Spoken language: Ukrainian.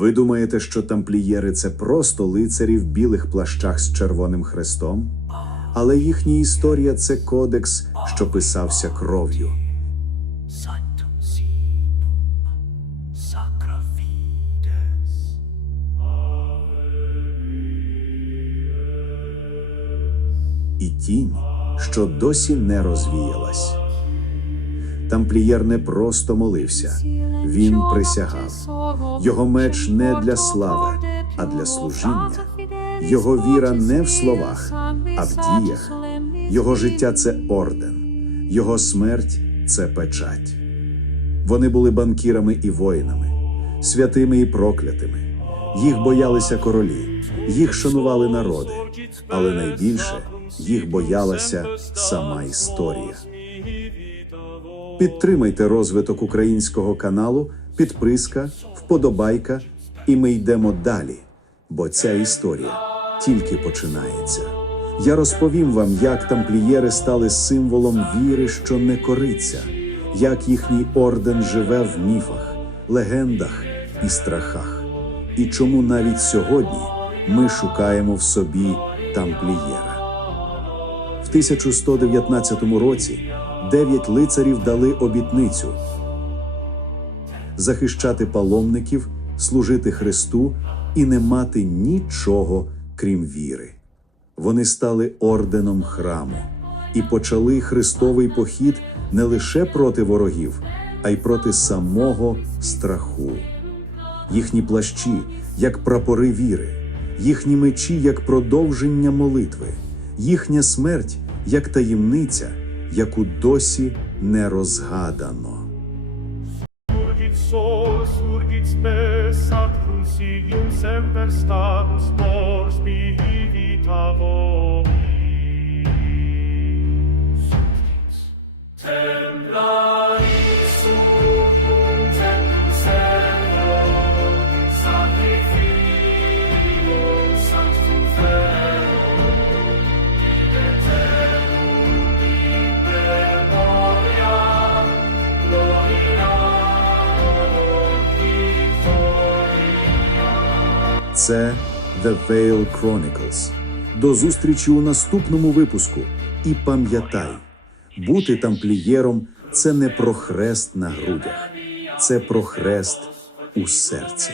Ви думаєте, що тамплієри це просто лицарі в білих плащах з червоним хрестом? Але їхня історія це кодекс, що писався кров'ю. І тінь, що досі не розвіялась. Тамплієр не просто молився, він присягав. Його меч не для слави, а для служіння. Його віра не в словах, а в діях. Його життя це орден, його смерть це печать. Вони були банкірами і воїнами, святими і проклятими. Їх боялися королі, їх шанували народи, але найбільше їх боялася сама історія. Підтримайте розвиток українського каналу, підписка, вподобайка, і ми йдемо далі, бо ця історія тільки починається. Я розповім вам, як тамплієри стали символом віри, що не кориться, як їхній орден живе в міфах, легендах і страхах, і чому навіть сьогодні ми шукаємо в собі тамплієра. В 1119 році дев'ять лицарів дали обітницю захищати паломників, служити Христу і не мати нічого, крім віри. Вони стали орденом храму і почали хрестовий похід не лише проти ворогів, а й проти самого страху. Їхні плащі, як прапори віри, їхні мечі, як продовження молитви, їхня смерть, як таємниця, яку досі не розгадано. Spes, ad concilium semper status mors mihi vita Це The Veil Chronicles. До зустрічі у наступному випуску. І пам'ятай, бути тамплієром це не про хрест на грудях, це про хрест у серці.